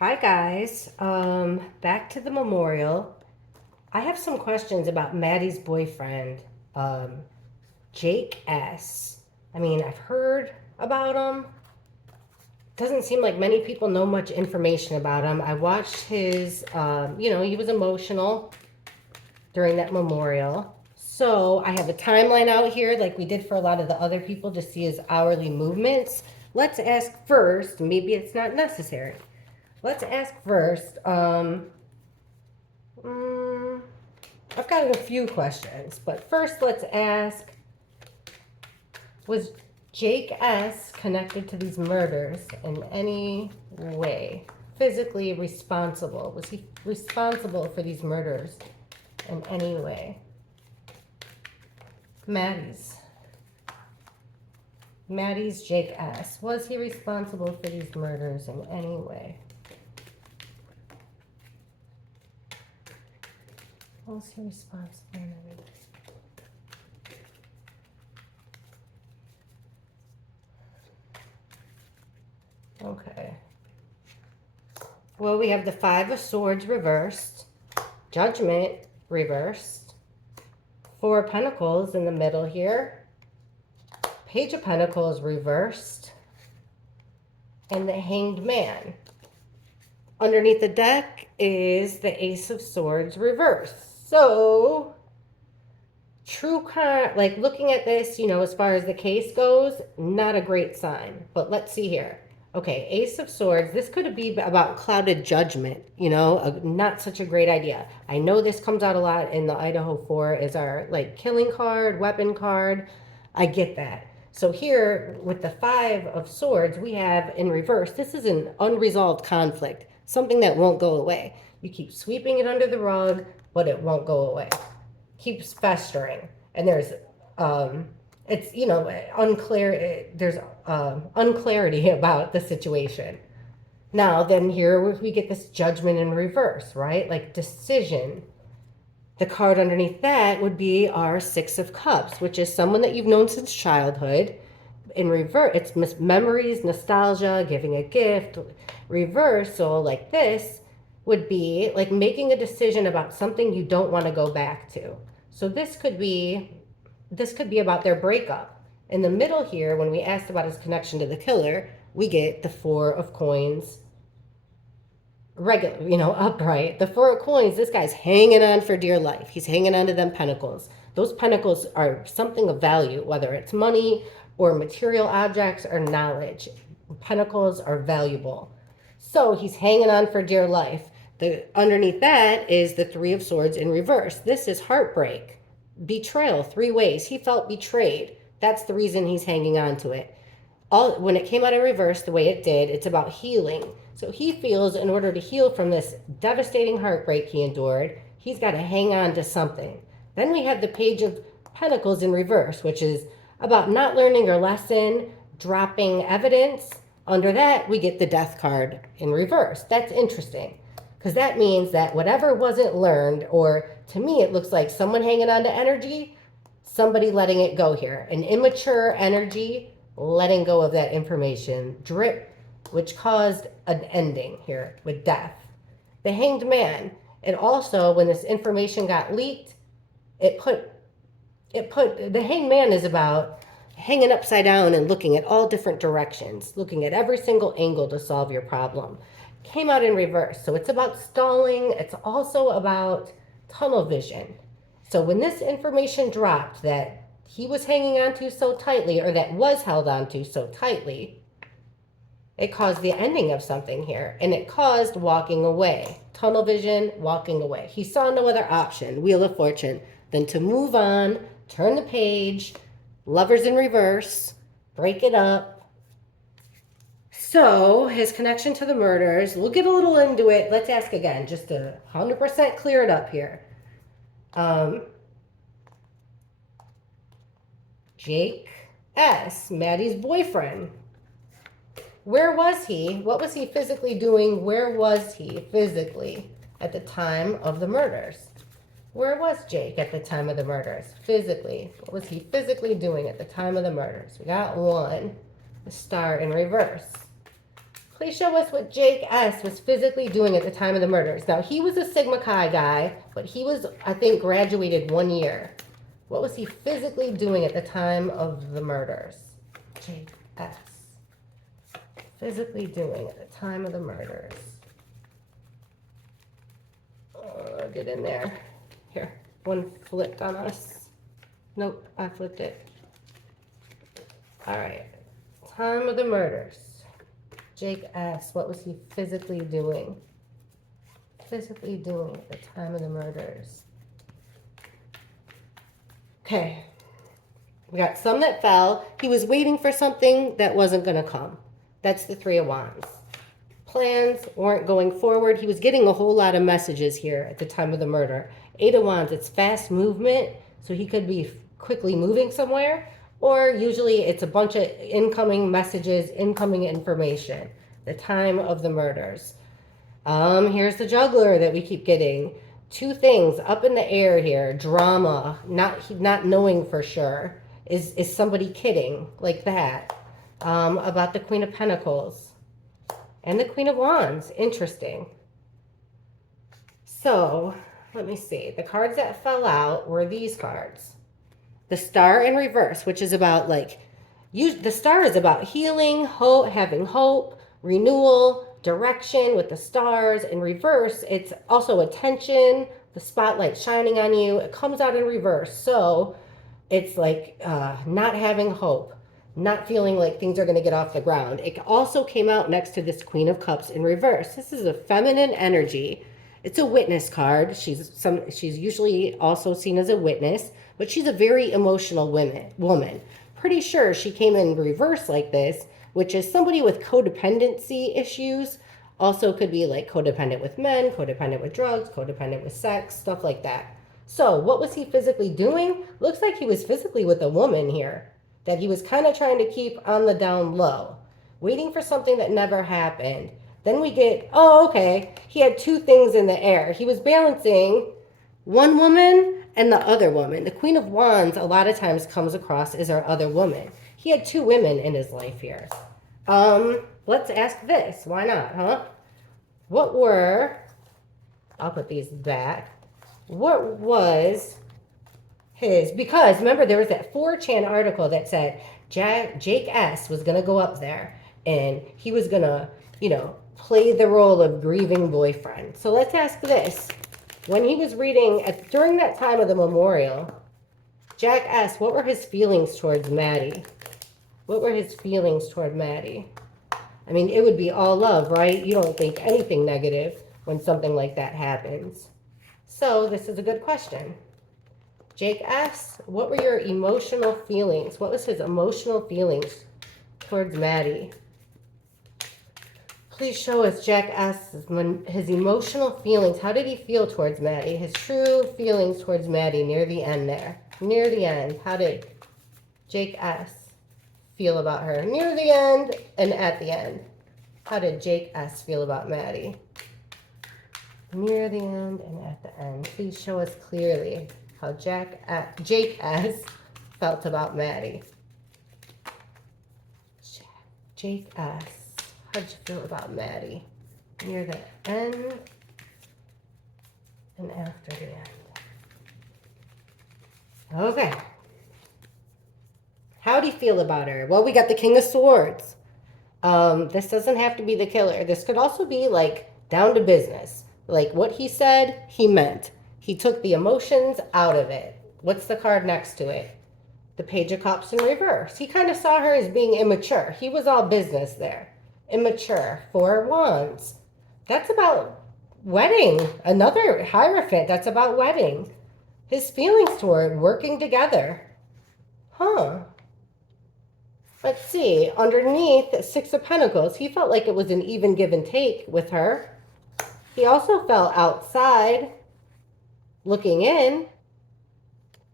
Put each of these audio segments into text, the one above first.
Hi guys, back to the memorial. I have some questions about Maddie's boyfriend, um, Jake S. I mean, I've heard about him. Doesn't seem like many people know much information about him. I watched his, he was emotional during that memorial. So I have a timeline out here like we did for a lot of the other people to see his hourly movements. Let's ask first, maybe it's not necessary. Let's ask first, Mm, I've got a few questions, but first let's ask, was Jake S. connected to these murders in any way? Physically responsible? Was he responsible for these murders in any way? Maddie's. Maddie's Jake S. Was he responsible for these murders in any way? Was he responsible in any way? Okay. Well, we have the Five of Swords reversed, Judgment reversed, Four of Pentacles in the middle here, Page of Pentacles reversed, and the Hanged Man. Underneath the deck is the Ace of Swords reversed. So, like looking at this, as far as the case goes, not a great sign. But let's see here. Okay, Ace of Swords. This could be about clouded judgment, not such a great idea. I know this comes out a lot in the Idaho 4 as our like killing card, weapon card. I get that. So here with the Five of Swords, we have in reverse, this is an unresolved conflict, something that won't go away. You keep sweeping it under the rug, but it won't go away. Keeps festering. And there's it's unclear, there's unclarity about the situation. Now then here we get this Judgment in reverse, right? Like decision. The card underneath that would be our Six of Cups, which is someone that you've known since childhood. In reverse, it's memories, nostalgia, giving a gift. Reversal like this would be like making a decision about something you don't want to go back to. So this could be about their breakup. In the middle here, when we asked about his connection to the killer, we get the Four of Coins regular, upright. The Four of Coins, this guy's hanging on for dear life. He's hanging on to them pentacles. Those pentacles are something of value, whether it's money or material objects or knowledge. Pentacles are valuable. So he's hanging on for dear life. Underneath that is the Three of Swords in reverse. This is heartbreak. Betrayal, three ways. He felt betrayed. That's the reason he's hanging on to it. When it came out in reverse the way it did, it's about healing. So he feels in order to heal from this devastating heartbreak he endured, he's got to hang on to something. Then we have the Page of Pentacles in reverse, which is about not learning your lesson, dropping evidence. Under that, we get the Death card in reverse. That's interesting because that means that whatever wasn't learned, or to me, it looks like someone hanging on to energy, somebody letting it go here. An immature energy letting go of that information, drip, which caused an ending here with death. The Hanged Man, and also when this information got leaked, it put the Hanged Man is about hanging upside down and looking at all different directions, looking at every single angle to solve your problem. Came out in reverse. So it's about stalling. It's also about tunnel vision. So when this information dropped that he was hanging on to so tightly, or that was held on to so tightly, it caused the ending of something here, and it caused walking away. Tunnel vision, walking away. He saw no other option, Wheel of Fortune, than to move on, turn the page, lovers in reverse, break it up. So his connection to the murders, we'll get a little into it. Let's ask again, just to 100% clear it up here. Jake S., Maddie's boyfriend. Where was he? What was he physically doing? Where was he physically at the time of the murders? Where was Jake at the time of the murders? Physically. What was he physically doing at the time of the murders? We got one. The Star in reverse. Please show us what Jake S. was physically doing at the time of the murders. Now, he was a Sigma Chi guy, but he was, I think, graduated 1 year. What was he physically doing at the time of the murders? Jake S. Physically doing at the time of the murders. Get in there. Here, one flipped on us. Nope, I flipped it. All right, time of the murders. Jake S., what was he physically doing? Physically doing at the time of the murders. Okay, we got some that fell. He was waiting for something that wasn't going to come. That's the Three of Wands. Plans weren't going forward. He was getting a whole lot of messages here at the time of the murder. Eight of Wands, it's fast movement, so he could be quickly moving somewhere, or usually it's a bunch of incoming messages, incoming information. The time of the murders. Here's the Juggler that we keep getting. Two things up in the air here. Drama, not knowing for sure. Is somebody kidding like that? About the Queen of Pentacles. And the Queen of Wands. Interesting. So, let me see. The cards that fell out were these cards. The Star in reverse, which is about the Star is about healing, hope, having hope, renewal, direction with the stars. In reverse, it's also attention, the spotlight shining on you. It comes out in reverse. So, it's like not having hope. Not feeling like things are going to get off the ground. It also came out next to this Queen of Cups in reverse. This is a feminine energy. It's a witness card. She's usually also seen as a witness, but she's a very emotional woman. Pretty sure she came in reverse like this, which is somebody with codependency issues. Also could be like codependent with men, codependent with drugs, codependent with sex, stuff like that. So what was he physically doing? Looks like he was physically with a woman here that he was kind of trying to keep on the down low, waiting for something that never happened. Then we get, oh, okay, he had two things in the air. He was balancing one woman and the other woman. The Queen of Wands a lot of times comes across as our other woman. He had two women in his life here. Let's ask this. Why not, huh? What were, I'll put these back. What was his, because remember there was that 4chan article that said Jake S. was going to go up there and he was going to, play the role of grieving boyfriend. So let's ask this. When he was reading, during that time of the memorial, Jack S., what were his feelings towards Maddie? What were his feelings toward Maddie? I mean, it would be all love, right? You don't think anything negative when something like that happens. So this is a good question. Jake S., what were your emotional feelings? What was his emotional feelings towards Maddie? Please show us Jack S., his emotional feelings. How did he feel towards Maddie? His true feelings towards Maddie near the end there. Near the end, how did Jake S. feel about her? Near the end and at the end. How did Jake S. feel about Maddie? Near the end and at the end. Please show us clearly how Jake S. felt about Maddie. Jake S. How'd you feel about Maddie? Near the end and after the end. Okay. How'd he feel about her? Well, we got the King of Swords. This doesn't have to be the killer. This could also be like down to business. Like what he said, he meant. He took the emotions out of it. What's the card next to it? The Page of Cups in reverse. He kind of saw her as being immature. He was all business there. Immature. Four of Wands. That's about wedding. Another Hierophant. That's about wedding. His feelings toward working together. Huh. Let's see. Underneath Six of Pentacles, he felt like it was an even give and take with her. He also felt outside looking in.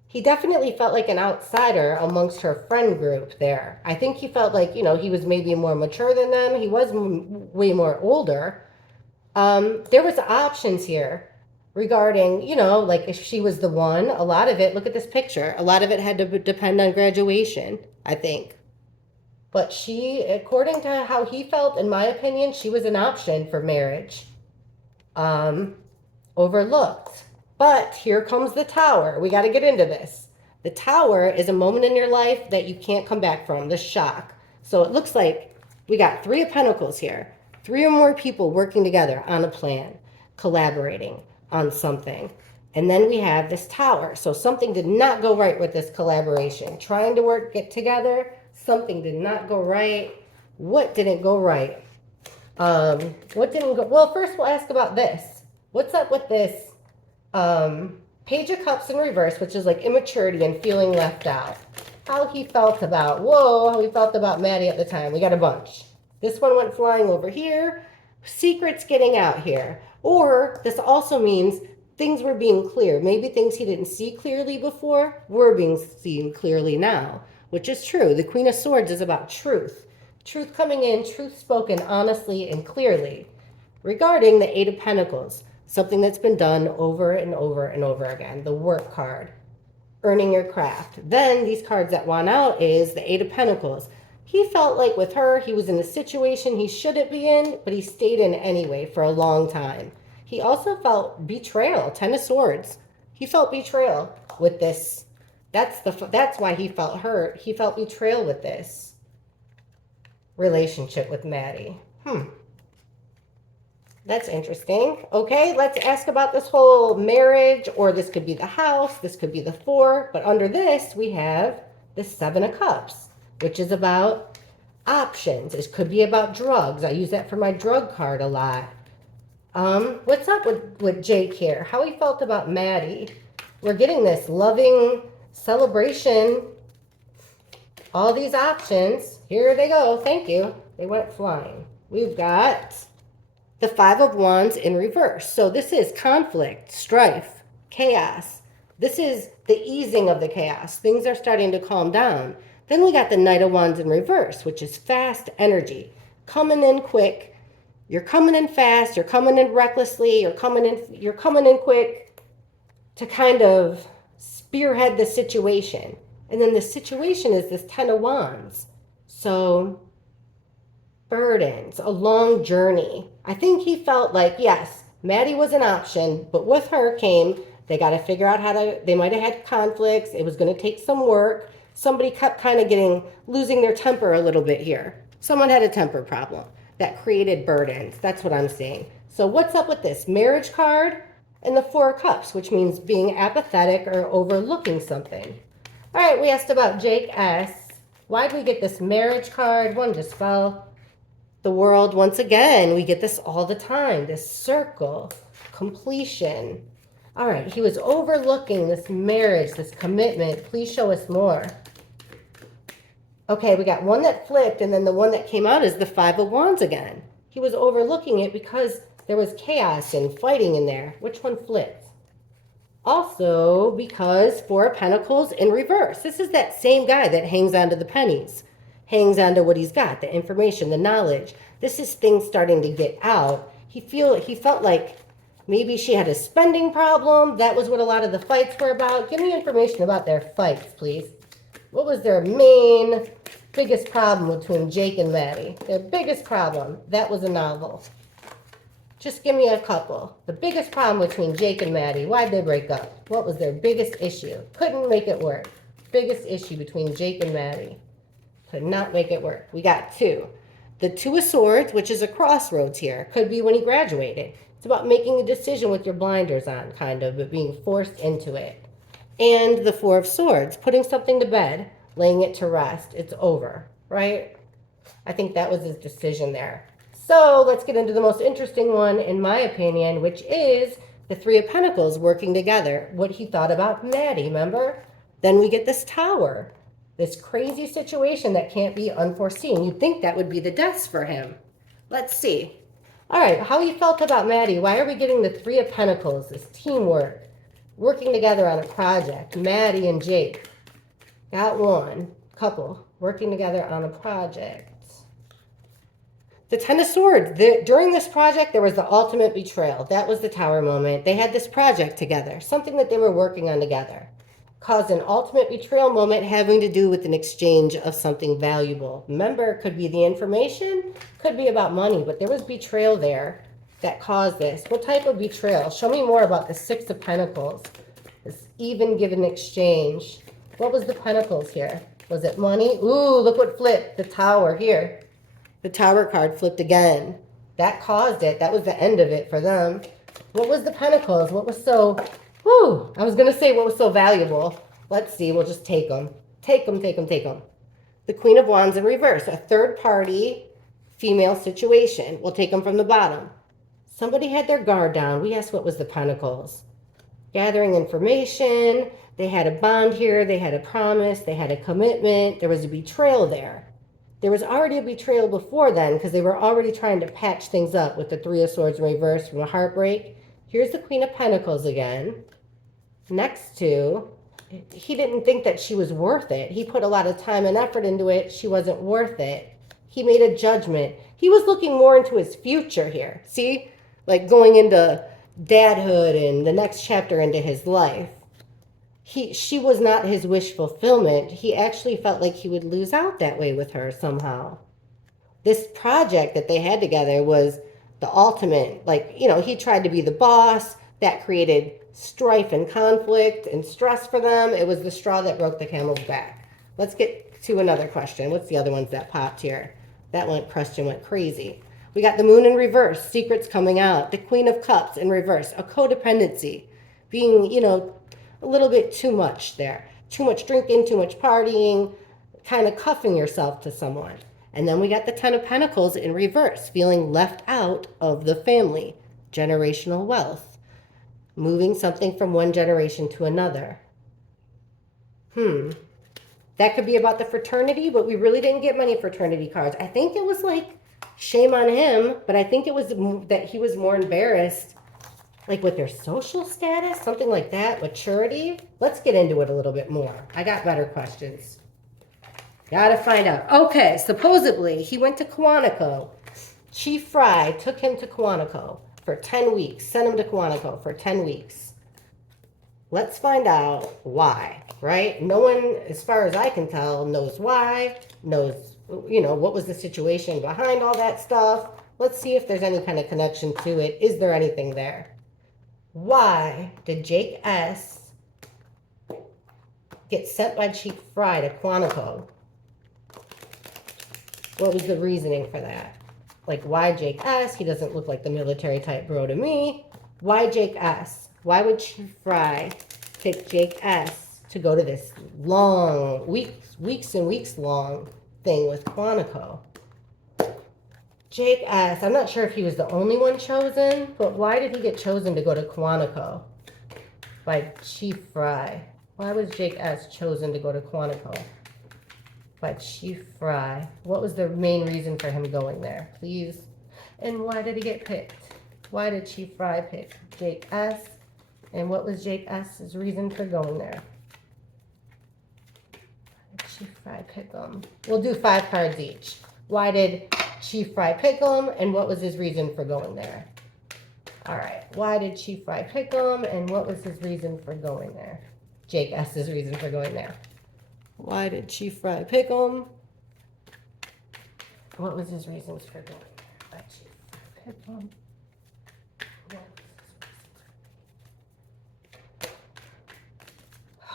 He definitely felt like an outsider amongst her friend group there. I think he felt like, he was maybe more mature than them. He was way more older. There was options here regarding, like if she was the one. A lot of it, look at this picture. A lot of it had to depend on graduation, I think. But she, according to how he felt, in my opinion, she was an option for marriage. Overlooked. But here comes the Tower. We got to get into this. The Tower is a moment in your life that you can't come back from, the shock. So it looks like we got 3 of Pentacles here. 3 or more people working together on a plan, collaborating on something. And then we have this Tower. So something did not go right with this collaboration. Trying to get together, something did not go right. What didn't go right? What didn't go? Well, first we'll ask about this. What's up with this Page of Cups in reverse, which is like immaturity and feeling left out? How he felt about, how he felt about Maddie at the time. We got a bunch. This one went flying over here. Secrets getting out here. Or this also means things were being clear. Maybe things he didn't see clearly before were being seen clearly now, which is true. The Queen of Swords is about truth. Truth coming in, truth spoken honestly and clearly. Regarding the Eight of Pentacles, something that's been done over and over and over again. The work card, earning your craft. Then these cards that won out is the Eight of Pentacles. He felt like with her, he was in a situation he shouldn't be in, but he stayed in anyway for a long time. He also felt betrayal, Ten of Swords. He felt betrayal with this. That's why he felt hurt. He felt betrayal with this relationship with Maddie. That's interesting. Okay, let's ask about this whole marriage, or this could be the house, this could be the 4, but under this we have the 7 of Cups, which is about options. It could be about drugs. I use that for my drug card a lot. What's up with Jake here? How he felt about Maddie. We're getting this loving celebration. All these options. Here they go. Thank you. They went flying. We've got the 5 of Wands in reverse. So this is conflict, strife, chaos. This is the easing of the chaos. Things are starting to calm down. Then we got the Knight of Wands in reverse, which is fast energy. Coming in quick. You're coming in fast. You're coming in recklessly. You're coming in quick to kind of spearhead the situation. And then the situation is this 10 of Wands. So burdens, a long journey. I think he felt like, yes, Maddie was an option, but with her came, they got to figure out they might have had conflicts. It was going to take some work. Somebody kept kind of losing their temper a little bit here. Someone had a temper problem that created burdens. That's what I'm seeing. So what's up with this marriage card and the 4 of Cups, which means being apathetic or overlooking something? All right, we asked about Jake S. Why did we get this marriage card? One just fell. The World, once again, we get this all the time. This circle, completion. All right, he was overlooking this marriage, this commitment. Please show us more. Okay, we got one that flipped, and then the one that came out is the 5 of Wands again. He was overlooking it because there was chaos and fighting in there. Which one flipped? Also, because 4 of Pentacles in reverse. This is that same guy that hangs on to the pennies. Hangs on to what he's got, the information, the knowledge. This is things starting to get out. He felt like maybe she had a spending problem. That was what a lot of the fights were about. Give me information about their fights, please. What was their biggest problem between Jake and Maddie? Their biggest problem. That was a novel. Just give me a couple. The biggest problem between Jake and Maddie. Why'd they break up? What was their biggest issue? Couldn't make it work. Biggest issue between Jake and Maddie. Could not make it work. We got 2. The 2 of Swords, which is a crossroads here. Could be when he graduated. It's about making a decision with your blinders on, kind of, but being forced into it. And the 4 of Swords, putting something to bed, laying it to rest. It's over, right? I think that was his decision there. So let's get into the most interesting one, in my opinion, which is the 3 of Pentacles working together. What he thought about Maddie, remember? Then we get this Tower. This crazy situation that can't be unforeseen. You'd think that would be the deaths for him. Let's see. All right, how he felt about Maddie. Why are we getting the 3 of Pentacles? This teamwork. Working together on a project. Maddie and Jake. Got one. Couple. Working together on a project. The 10 of Swords. During this project, there was the ultimate betrayal. That was the Tower moment. They had this project together. Something that they were working on together. caused an ultimate betrayal moment having to do with an exchange of something valuable. Remember, it could be the information, could be about money, but there was betrayal there that caused this. What type of betrayal? Show me more about the Six of Pentacles. This even given exchange. What was the Pentacles here? Was it money? Ooh, look what flipped. The Tower here. The Tower card flipped again. That caused it. That was the end of it for them. What was the Pentacles? What was so... Whew, I was going to say what was so valuable. Let's see. We'll just take them. Take them, take them, take them. The Queen of Wands in reverse. A third-party female situation. We'll take them from the bottom. Somebody had their guard down. We asked what was the Pentacles. Gathering information. They had a bond here. They had a promise. They had a commitment. There was a betrayal there. There was already a betrayal before then because they were already trying to patch things up with the Three of Swords in reverse from a heartbreak. Here's the Queen of Pentacles again. Next to, he didn't think that she was worth it. He put a lot of time and effort into it. She wasn't worth it. He made a judgment. He was looking more into his future here. See? Like going into dadhood and the next chapter into his life. She was not his wish fulfillment. He actually felt like he would lose out that way with her somehow. This project that they had together was the ultimate, like, you know, he tried to be the boss. That created strife and conflict and stress for them. It was the straw that broke the camel's back. Let's get to another question. What's the other ones that popped here? That question went crazy. We got the Moon in reverse, secrets coming out. The Queen of Cups in reverse, a codependency. Being, you know, a little bit too much there. Too much drinking, too much partying, kind of cuffing yourself to someone. And then we got the Ten of Pentacles in reverse, feeling left out of the family. Generational wealth. Moving something from one generation to another. That could be about the fraternity, but we really didn't get many fraternity cards. I think it was like, shame on him, but I think it was that he was more embarrassed, like with their social status, something like that, maturity. Let's get into it a little bit more. I got better questions. Gotta find out. Okay, supposedly he went to Quantico. Chief Fry took him to Quantico for 10 weeks, sent him to Quantico for 10 weeks. Let's find out why, right? No one, as far as I can tell, knows why, knows, you know, what was the situation behind all that stuff. Let's see if there's any kind of connection to it. Is there anything there? Why did Jake S. get sent by Chief Fry to Quantico? What was the reasoning for that? Like, why Jake S? He doesn't look like the military type bro to me. Why Jake S? Why would Chief Fry pick Jake S to go to this long, weeks and weeks long thing with Quantico? Jake S. I'm not sure if he was the only one chosen, but why did he get chosen to go to Quantico by Chief Fry? Why was Jake S. chosen to go to Quantico by Chief Fry? What was the main reason for him going there, please? And why did he get picked? Why did Chief Fry pick Jake S? And what was Jake S.'s reason for going there? Why did Chief Fry pick him? We'll do 5 cards each. Why did Chief Fry pick him? And what was his reason for going there? All right. Why did Chief Fry pick him? And what was his reason for going there? Jake S.'s reason for going there. Why did Chief Fry pick him? What was his reasons for going there? Why Chief Fry pick him?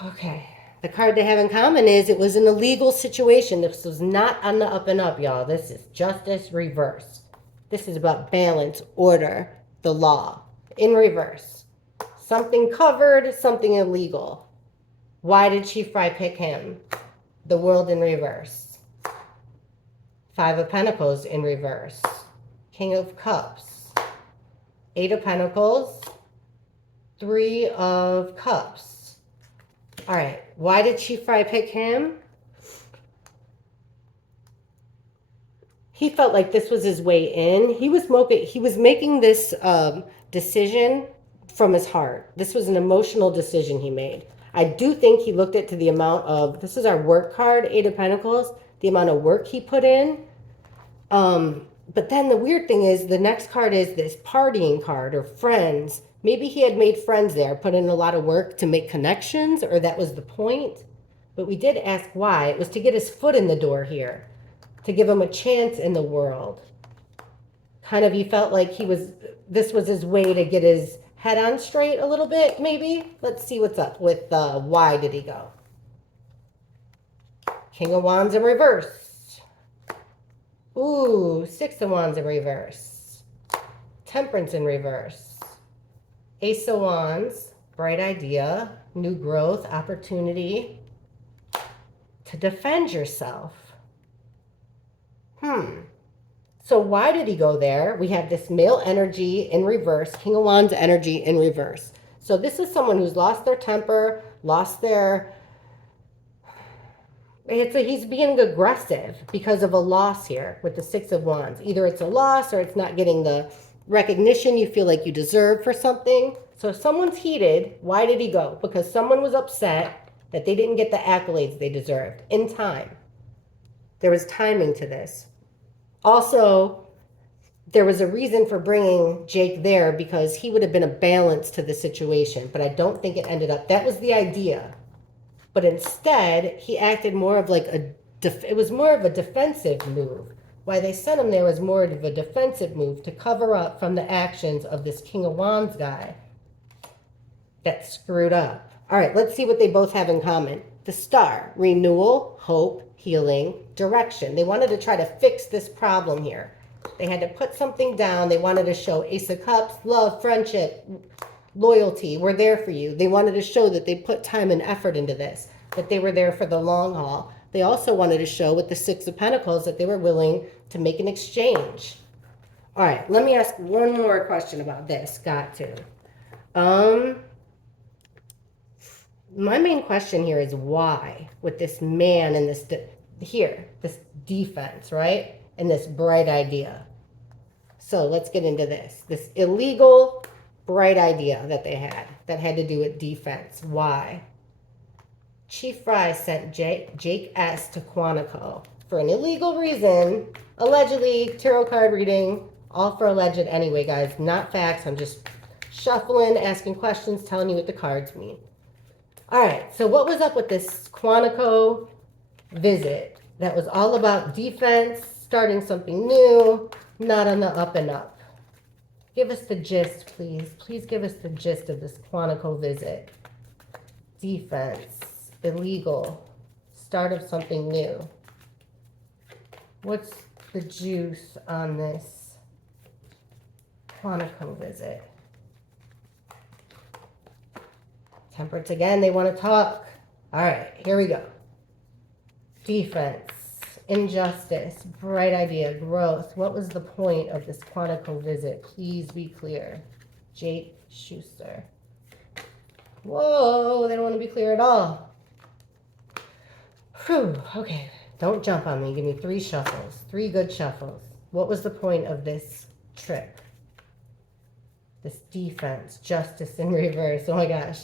Okay. The card they have in common is it was an illegal situation. This was not on the up and up, y'all. This is justice reverse. This is about balance, order, the law. In reverse. Something covered, something illegal. Why did Chief Fry pick him? The World in reverse. 5 of Pentacles in reverse. King of Cups. 8 of Pentacles. 3 of Cups. All right. Why did Chief Fry pick him? He felt like this was his way in. He was making this decision from his heart. This was an emotional decision he made. I do think he looked at to the amount of, this is our work card, 8 of Pentacles, the amount of work he put in. But then the weird thing is the next card is this partying card or friends. Maybe he had made friends there, put in a lot of work to make connections, or that was the point. But we did ask why. It was to get his foot in the door here, to give him a chance in the world. Kind of, he felt like this was his way to get his head on straight a little bit, maybe. Let's see what's up with why did he go. King of Wands in reverse. Ooh, Six of Wands in reverse. Temperance in reverse. Ace of Wands, bright idea, new growth, opportunity to defend yourself. So why did he go there? We have this male energy in reverse, King of Wands energy in reverse. So this is someone who's lost their temper, lost their... he's being aggressive because of a loss here with the Six of Wands. Either it's a loss or it's not getting the recognition you feel like you deserve for something. So if someone's heated, why did he go? Because someone was upset that they didn't get the accolades they deserved in time. There was timing to this. Also, there was a reason for bringing Jake there because he would have been a balance to the situation, but I don't think it ended up. That was the idea. But instead, he acted more of like it was more of a defensive move. Why they sent him there was more of a defensive move to cover up from the actions of this King of Wands guy that screwed up. All right, let's see what they both have in common. The Star, renewal, hope, healing, direction. They wanted to try to fix this problem here. They had to put something down. They wanted to show Ace of Cups, love, friendship, loyalty. We're there for you. They wanted to show that they put time and effort into this, that they were there for the long haul. They also wanted to show with the Six of Pentacles that they were willing to make an exchange. All right, let me ask one more question about this. Got to. My main question here is why with this man and this this defense, right? And this bright idea. So let's get into this. This illegal bright idea that they had that had to do with defense. Why? Chief Fry sent Jake S. to Quantico for an illegal reason. Allegedly, tarot card reading. All for alleged anyway, guys. Not facts. I'm just shuffling, asking questions, telling you what the cards mean. All right, so what was up with this Quantico visit that was all about defense, starting something new, not on the up and up? Give us the gist, please. Please give us the gist of this Quantico visit. Defense, illegal, start of something new. What's the juice on this Quantico visit? Temperance again, they want to talk. All right, here we go. Defense, injustice, bright idea, growth. What was the point of this Quantico visit? Please be clear. Jake Schuster. Whoa, they don't want to be clear at all. Whew, okay, don't jump on me. Give me 3 shuffles, 3 good shuffles. What was the point of this trip? This defense, justice in reverse. Oh my gosh.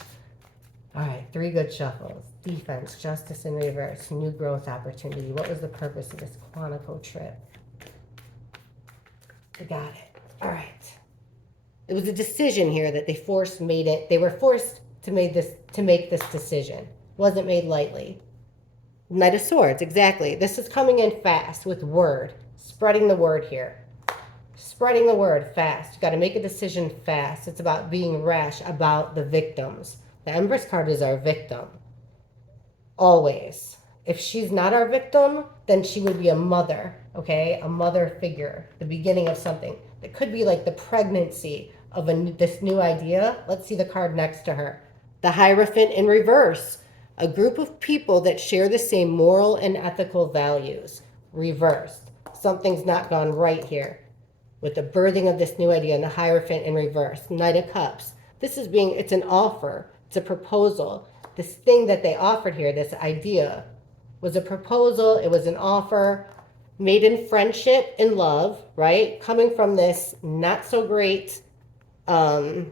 All right, 3 good shuffles. Defense, justice in reverse, new growth opportunity. What was the purpose of this Quantico trip? I got it. All right. It was a decision here that they were forced to make this decision. Wasn't made lightly. Knight of Swords, exactly. This is coming in fast with word. Spreading the word here. Spreading the word fast. You got to make a decision fast. It's about being rash about the victims. The Empress card is our victim. Always. If she's not our victim, then she would be a mother, okay? A mother figure, the beginning of something. It could be like the pregnancy of this new idea. Let's see the card next to her. The Hierophant in reverse. A group of people that share the same moral and ethical values. Reversed. Something's not gone right here with the birthing of this new idea and the Hierophant in reverse. Knight of Cups. It's an offer. It's a proposal. This thing that they offered here, this idea, was a proposal. It was an offer made in friendship and love, right? Coming from this not so great Hierophant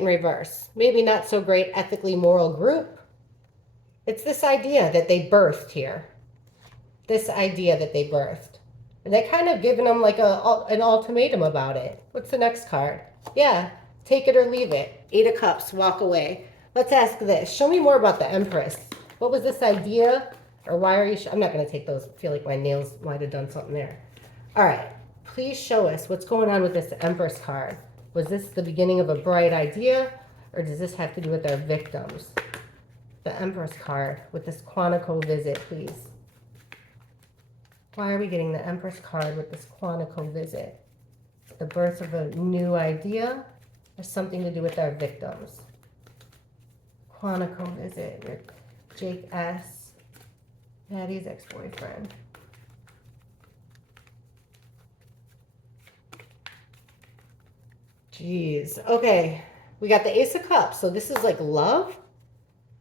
in reverse. Maybe not so great ethically moral group. It's this idea that they birthed here. This idea that they birthed. And they're kind of giving him like an ultimatum about it. What's the next card? Yeah, take it or leave it. 8 of Cups, walk away. Let's ask this. Show me more about the Empress. What was this idea? Or why are you... I'm not going to take those. I feel like my nails might have done something there. All right. Please show us what's going on with this Empress card. Was this the beginning of a bright idea? Or does this have to do with our victims? The Empress card with this Quantico visit, please. Why are we getting the Empress card with this Quantico visit? The birth of a new idea or something to do with our victims? Quantico visit with Jake S., Maddie's ex-boyfriend. Jeez. Okay. We got the Ace of Cups. So this is like love,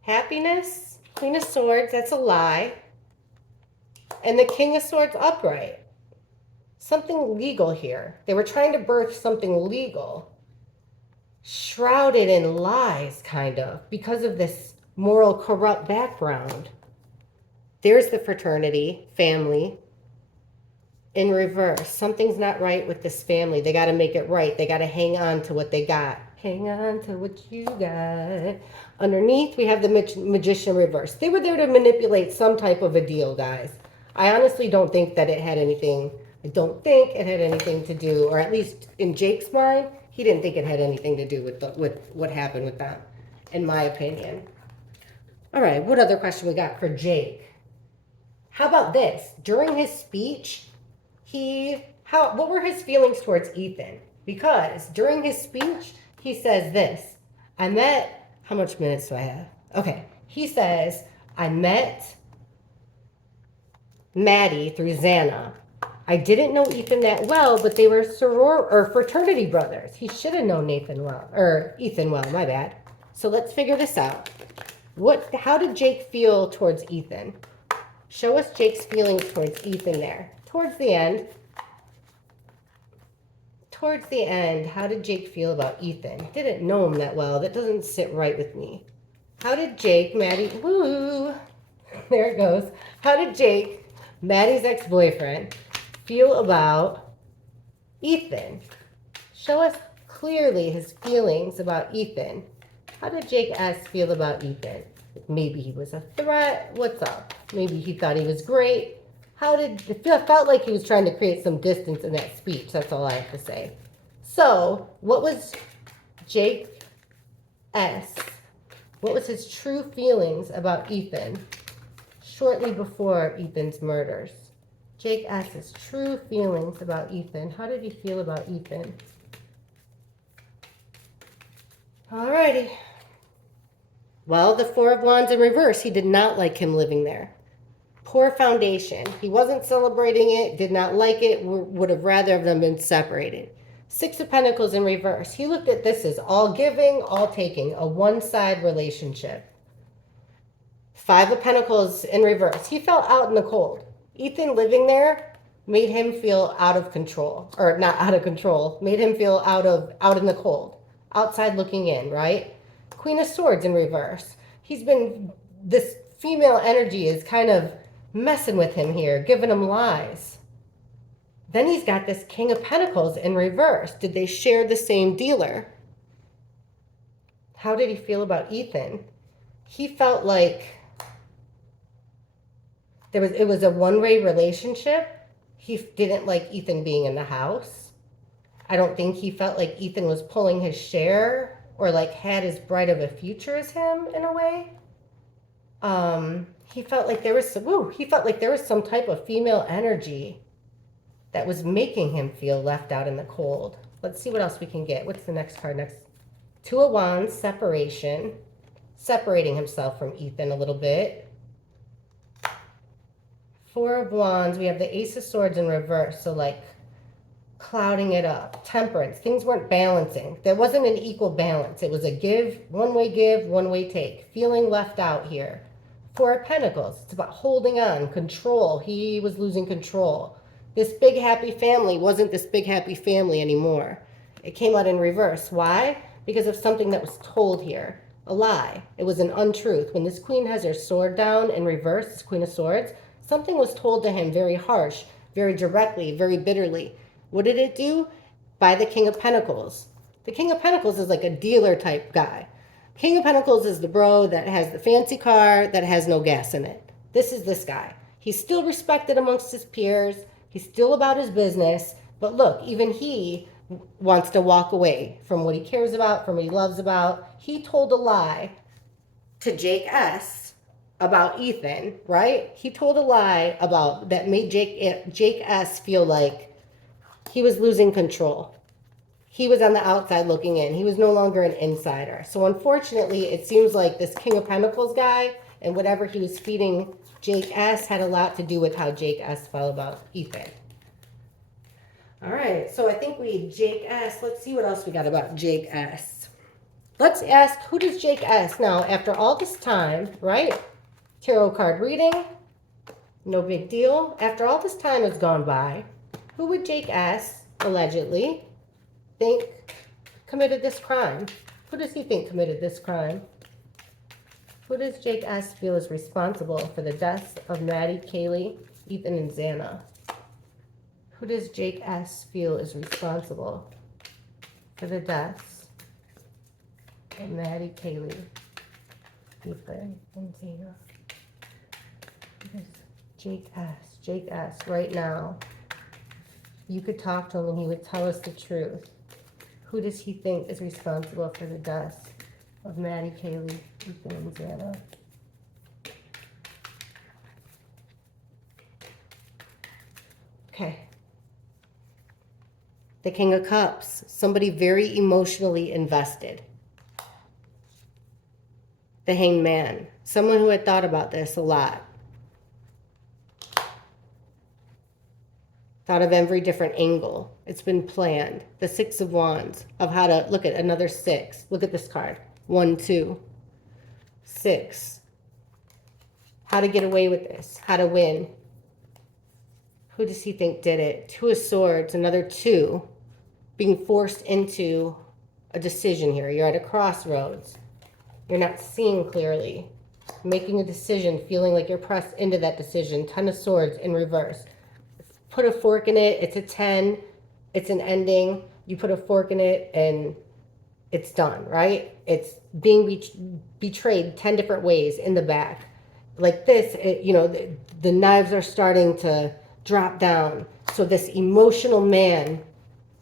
happiness, Queen of Swords. That's a lie. And the King of Swords upright. Something legal here. They were trying to birth something legal. Shrouded in lies, kind of, because of this moral corrupt background. There's the fraternity, family. In reverse, something's not right with this family. They got to make it right. They got to hang on to what they got. Hang on to what you got. Underneath, we have the Magician reverse. They were there to manipulate some type of a deal, guys. I honestly don't think that it had anything. I don't think it had anything to do, or at least in Jake's mind, he didn't think it had anything to do with what happened with them, in my opinion. All right, what other question we got for Jake? How about this? During his speech, what were his feelings towards Ethan? Because during his speech, he says this. How much minutes do I have? Okay. He says, I met Maddie through Xana. I didn't know Ethan that well, but they were fraternity brothers. He should have known Ethan well, my bad. So let's figure this out. How did Jake feel towards Ethan? Show us Jake's feelings towards Ethan there. Towards the end, how did Jake feel about Ethan? Didn't know him that well. That doesn't sit right with me. How did Jake, Maddie, woo, there it goes. How did Jake, Maddie's ex-boyfriend, feel about Ethan? Show us clearly his feelings about Ethan. How did Jake S. feel about Ethan? Maybe he was a threat. What's up? Maybe he thought he was great. It felt like he was trying to create some distance in that speech. That's all I have to say. So, what was Jake S., what was his true feelings about Ethan shortly before Ethan's murders? Jake S.'s true feelings about Ethan. How did he feel about Ethan? Alrighty. Well, the Four of Wands in reverse. He did not like him living there. Poor foundation. He wasn't celebrating it, did not like it, would have rather have them been separated. Six of Pentacles in reverse. He looked at this as all giving, all taking, a one-side relationship. Five of Pentacles in reverse. He felt out in the cold. Ethan living there made him feel out of control, or not out of control, made him feel out in the cold, outside looking in, right? Queen of Swords in reverse. This female energy is kind of messing with him here, giving him lies. Then he's got this King of Pentacles in reverse. Did they share the same dealer? How did he feel about Ethan? He felt like it was a one-way relationship. He didn't like Ethan being in the house. I don't think he felt like Ethan was pulling his share or like had as bright of a future as him in a way. He felt like there was some type of female energy that was making him feel left out in the cold. Let's see what else we can get. What's the next card next? Two of Wands, separation. Separating himself from Ethan a little bit. Four of Wands, we have the Ace of Swords in reverse. So like clouding it up. Temperance, things weren't balancing. There wasn't an equal balance. It was a one-way take. Feeling left out here. Four of Pentacles, it's about holding on, control. He was losing control. This big happy family wasn't this big happy family anymore. It came out in reverse. Why? Because of something that was told here. A lie. It was an untruth. When this queen has her sword down in reverse, this Queen of Swords, something was told to him very harsh very directly, very bitterly. What did it do? By the King of Pentacles. The King of Pentacles is like a dealer type guy. King of Pentacles is the bro that has the fancy car that has no gas in it. This is this guy. He's still respected amongst his peers. He's still about his business. But look, even he wants to walk away from what he cares about, from what he loves about. He told a lie to Jake S about Ethan, right? He told a lie about that made Jake S feel like he was losing control. He was on the outside looking in. He was no longer an insider. So unfortunately, it seems like this King of Pentacles guy and whatever he was feeding Jake S had a lot to do with how Jake S felt about Ethan. All right, so I think Jake S. Let's see what else we got about Jake S. Let's ask, who does Jake S. Now, after all this time, right? Tarot card reading, no big deal. After all this time has gone by, who would Jake S. allegedly think committed this crime? Who does he think committed this crime? Who does Jake S. feel is responsible for the deaths of Maddie, Kaylee, Ethan, and Xana? Who does Jake S. feel is responsible for the deaths of Maddie, Kaylee, Ethan, and Xana? Who does Jake S. Jake S. right now, you could talk to him and he would tell us the truth. Who does he think is responsible for the deaths of Maddie, Kaylee, Ethan, and Xana? Okay. The King of Cups, somebody very emotionally invested. The Hanged Man, someone who had thought about this a lot. Thought of every different angle. It's been planned. The Six of Wands, of how to, look at another six. Look at this card. 1, 2, 6. How to get away with this. How to win. Who does he think did it? 2 of Swords, another 2. Being forced into a decision here. You're at a crossroads. You're not seeing clearly. Making a decision, feeling like you're pressed into that decision. 10 of Swords in reverse. Put a fork in it, it's a 10, it's an ending. You put a fork in it and it's done, right? It's being betrayed 10 different ways in the back. Like this, the knives are starting to drop down. So this emotional man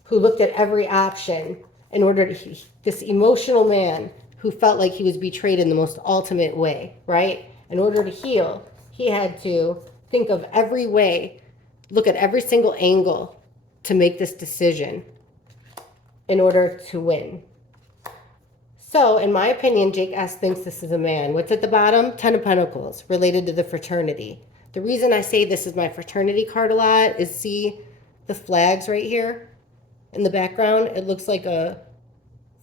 who looked at every option in order to, this emotional man who felt like he was betrayed in the most ultimate way, right? In order to heal, he had to think of every way, look at every single angle to make this decision in order to win. So, in my opinion, Jake S. thinks this is a man. What's at the bottom? 10 of Pentacles, related to the fraternity. The reason I say this is my fraternity card a lot is, see the flags right here in the background? It looks like a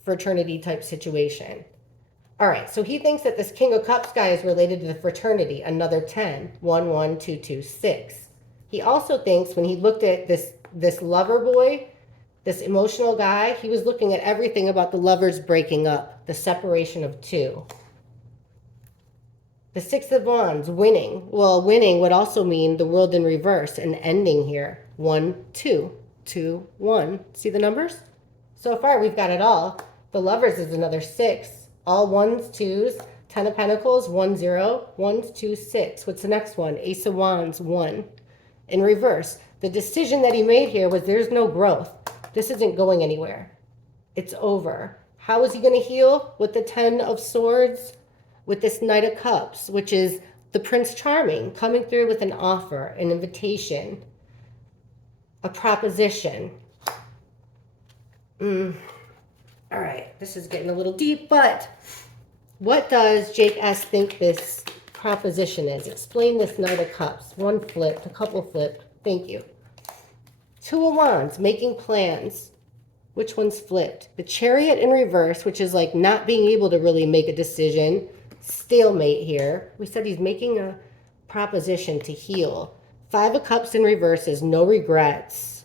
fraternity type situation. All right, so he thinks that this King of Cups guy is related to the fraternity, another 10, 1, 1, 2, 2, 6. He also thinks when he looked at this lover boy, this emotional guy, he was looking at everything about the lovers breaking up, the separation of two. The Six of Wands, winning. Well, winning would also mean the world in reverse, an ending here. 1, 2, 2, 1. See the numbers? So far, we've got it all. The lovers is another 6. All 1s, 2s, 10 of Pentacles, 1, 0, 1, 2, 6. What's the next one? Ace of Wands, 1. In reverse, the decision that he made here was there's no growth. This isn't going anywhere. It's over. How is he going to heal? With the 10 of Swords, with this Knight of Cups, which is the Prince Charming, coming through with an offer, an invitation, a proposition. All right, this is getting a little deep, but what does Jake S. think this proposition is? Explain this Knight of Cups. One flipped, a couple flipped. Thank you. 2 of Wands, making plans. Which one's flipped? The Chariot in reverse, which is like not being able to really make a decision. Stalemate here. We said he's making a proposition to heal. 5 of Cups in reverse is no regrets.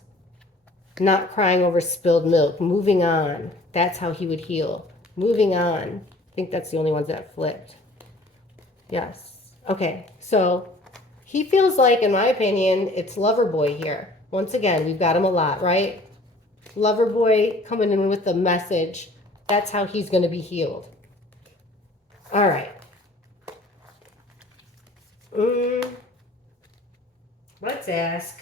Not crying over spilled milk. Moving on. That's how he would heal. Moving on. I think that's the only ones that flipped. Yes. Okay. So He feels like, in my opinion, it's lover boy here. Once again, we've got him a lot, right? Lover boy coming in with the message. That's how he's going to be healed. All right. Let's ask.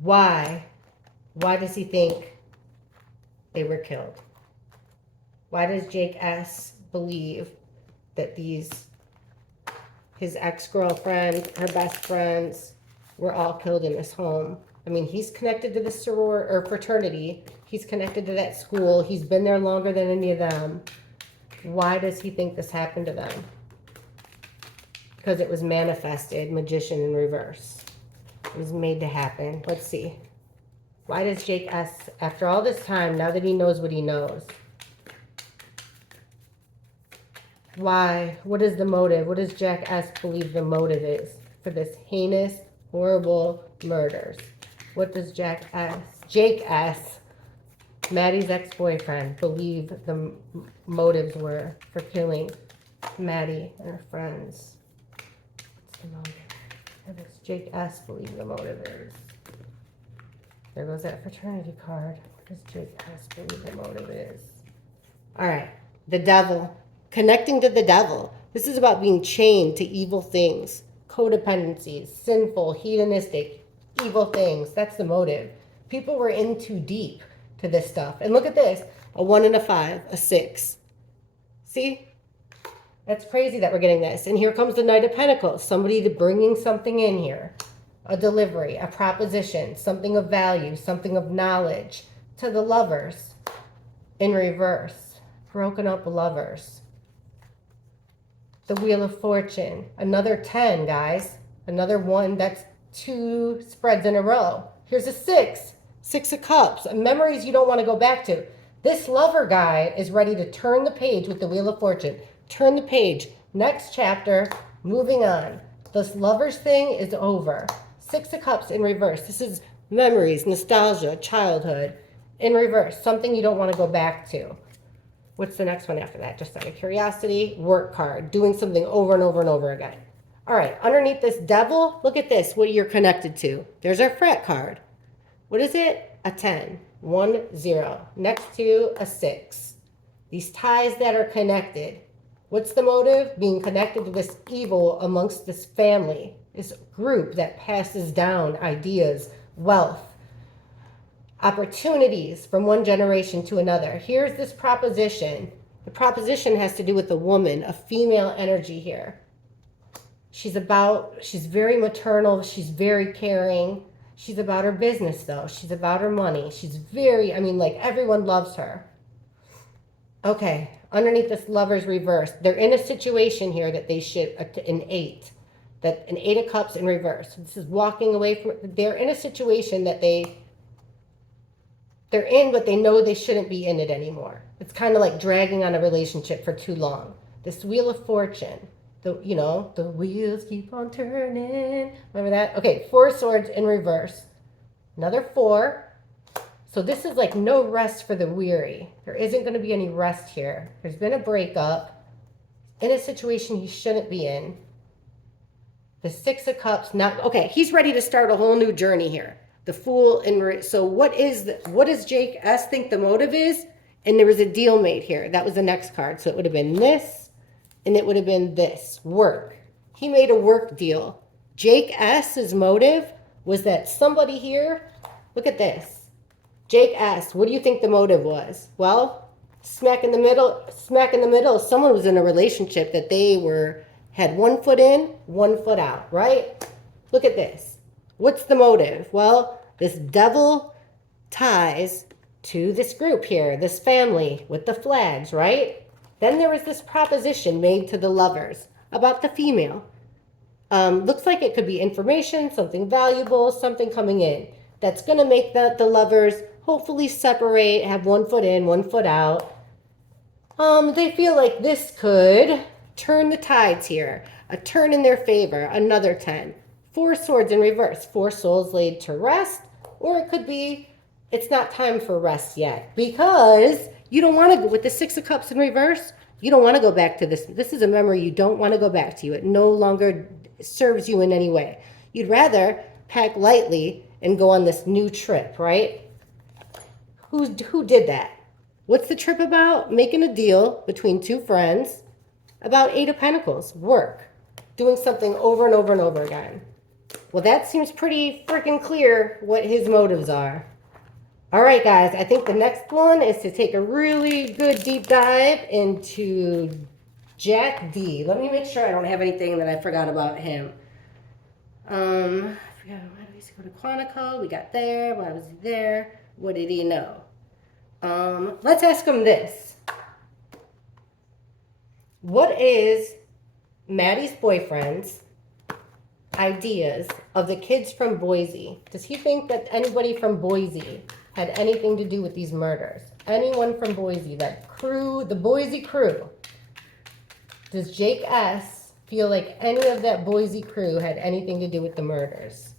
Why? Why does he think they were killed? Why does Jake S. believe that his ex-girlfriend, her best friends, were all killed in this home? I mean, he's connected to the soror or fraternity. He's connected to that school. He's been there longer than any of them. Why does he think this happened to them? Because it was manifested, magician in reverse. It was made to happen. Let's see. Why does Jake S., after all this time, now that he knows what he knows, why? What is the motive? What does Jack S. believe the motive is for this heinous, horrible murders? What does Jake S., Maddie's ex-boyfriend, believe the motives were for killing Maddie and her friends? What's the motive? What does Jake S. believe the motive is? There goes that fraternity card. What does Jake S. believe the motive is? All right, the devil. Connecting to the devil. This is about being chained to evil things, codependencies, sinful, hedonistic, evil things. That's the motive. People were in too deep to this stuff. And look at this, a 1 and a 5, a 6. See? That's crazy that we're getting this. And here comes the Knight of Pentacles, somebody bringing something in here, a delivery, a proposition, something of value, something of knowledge to the lovers in reverse, broken up lovers. The Wheel of Fortune, another 10, guys. Another one, that's 2 spreads in a row. Here's a 6, 6 of Cups, memories you don't want to go back to. This lover guy is ready to turn the page with the Wheel of Fortune. Turn the page. Next chapter, moving on. This lover's thing is over. 6 of Cups in reverse. This is memories, nostalgia, childhood. In reverse, something you don't want to go back to. What's the next one after that? Just out of curiosity, work card, doing something over and over and over again. All right, underneath this devil, look at this, what you're connected to. There's our frat card. What is it? A 10, 1, 0. Next to a 6. These ties that are connected. What's the motive? Being connected to this evil amongst this family, this group that passes down ideas, wealth, opportunities from one generation to another. Here's this proposition. The proposition has to do with a woman, a female energy here. She's very maternal. She's very caring. She's about her business, though. She's about her money. She's like everyone loves her. Okay, underneath this lover's reverse, they're in a situation here that they should, an 8. An 8 of Cups in reverse. This is walking away from, they're in a situation that they're in, but they know they shouldn't be in it anymore. It's kind of like dragging on a relationship for too long. This Wheel of Fortune, the wheels keep on turning. Remember that? Okay, 4 swords in reverse. Another 4. So this is like no rest for the weary. There isn't going to be any rest here. There's been a breakup in a situation he shouldn't be in. The 6 of Cups, okay, he's ready to start a whole new journey here. The Fool, so what does Jake S. think the motive is? And there was a deal made here. That was the next card. So it would have been this, and it would have been this, work. He made a work deal. Jake S.'s motive was that somebody here, look at this. Jake S., what do you think the motive was? Well, smack in the middle, someone was in a relationship that they had 1 foot in, 1 foot out, right? Look at this. What's the motive? Well, this devil ties to this group here, this family with the flags, right? Then there was this proposition made to the lovers about the female. Looks like it could be information, something valuable, something coming in that's going to make the lovers hopefully separate, have 1 foot in, 1 foot out. They feel like this could turn the tides here, a turn in their favor, another 10. 4 swords in reverse, 4 souls laid to rest, or it could be it's not time for rest yet because you don't want to go with the 6 of Cups in reverse. You don't want to go back to this. This is a memory you don't want to go back to. It no longer serves you in any way. You'd rather pack lightly and go on this new trip, right? Who did that? What's the trip about? Making a deal between two friends about Eight of Pentacles, work, doing something over and over and over again. Well, that seems pretty freaking clear what his motives are. All right, guys, I think the next one is to take a really good deep dive into Jack D. Let me make sure I don't have anything that I forgot about him. I forgot, why did we go to Quantico? We got there. Why was he there? What did he know? Let's ask him this. What is Maddie's boyfriend's ideas of the kids from Boise? Does he think that anybody from Boise had anything to do with these murders? Anyone from Boise, that crew, the Boise crew? Does Jake S. feel like any of that Boise crew had anything to do with the murders?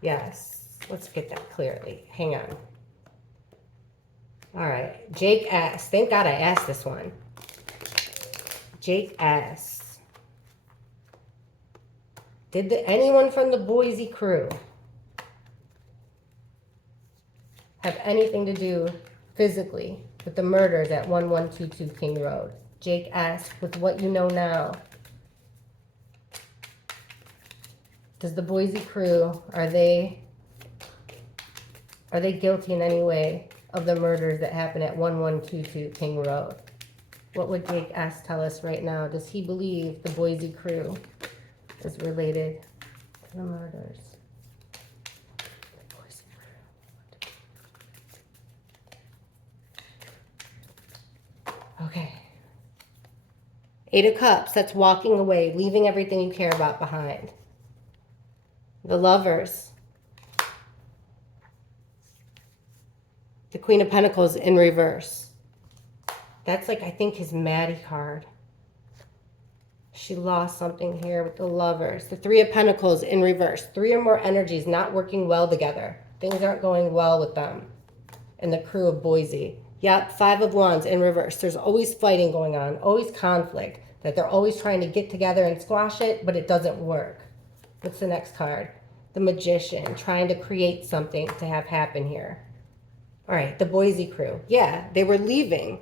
Yes. Let's get that clearly. Hang on. All right. Jake S. Thank God I asked this one. Jake S. Did anyone from the Boise crew have anything to do physically with the murders at 1122 King Road? Jake S., with what you know now, does the Boise crew, are they guilty in any way of the murders that happened at 1122 King Road? What would Jake S. tell us right now? Does he believe the Boise crew is related to the murders? Okay. Eight of Cups, that's walking away, leaving everything you care about behind. The Lovers. The Queen of Pentacles in reverse. That's like, I think, his Maddie card. She lost something here with the Lovers. The Three of Pentacles in reverse. Three or more energies not working well together. Things aren't going well with them. And the crew of Boise. Yep, Five of Wands in reverse. There's always fighting going on, always conflict, that they're always trying to get together and squash it, but it doesn't work. What's the next card? The Magician, trying to create something to have happen here. All right, the Boise crew. Yeah, they were leaving,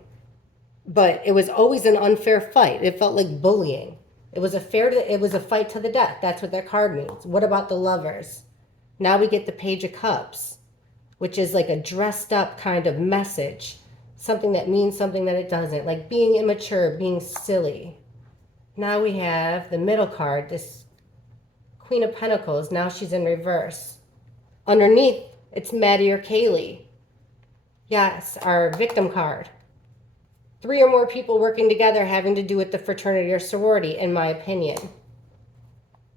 but it was always an unfair fight. It felt like bullying. It was a fight to the death. That's what that card means. What about the Lovers? Now we get the Page of Cups, which is like a dressed up kind of message. Something that means something that it doesn't, like being immature, being silly. Now we have the middle card, this Queen of Pentacles. Now she's in reverse. Underneath, it's Maddie or Kaylee. Yes, our victim card. Three or more people working together having to do with the fraternity or sorority, in my opinion.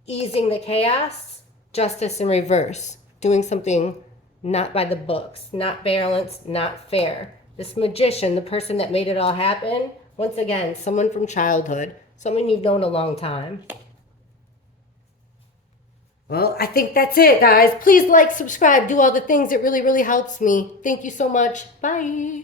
Easing the chaos, Justice in reverse. Doing something not by the books, not balanced, not fair. This Magician, the person that made it all happen, once again, someone from childhood, someone you've known a long time. Well, I think that's it, guys. Please like, subscribe, do all the things. It really, really helps me. Thank you so much. Bye.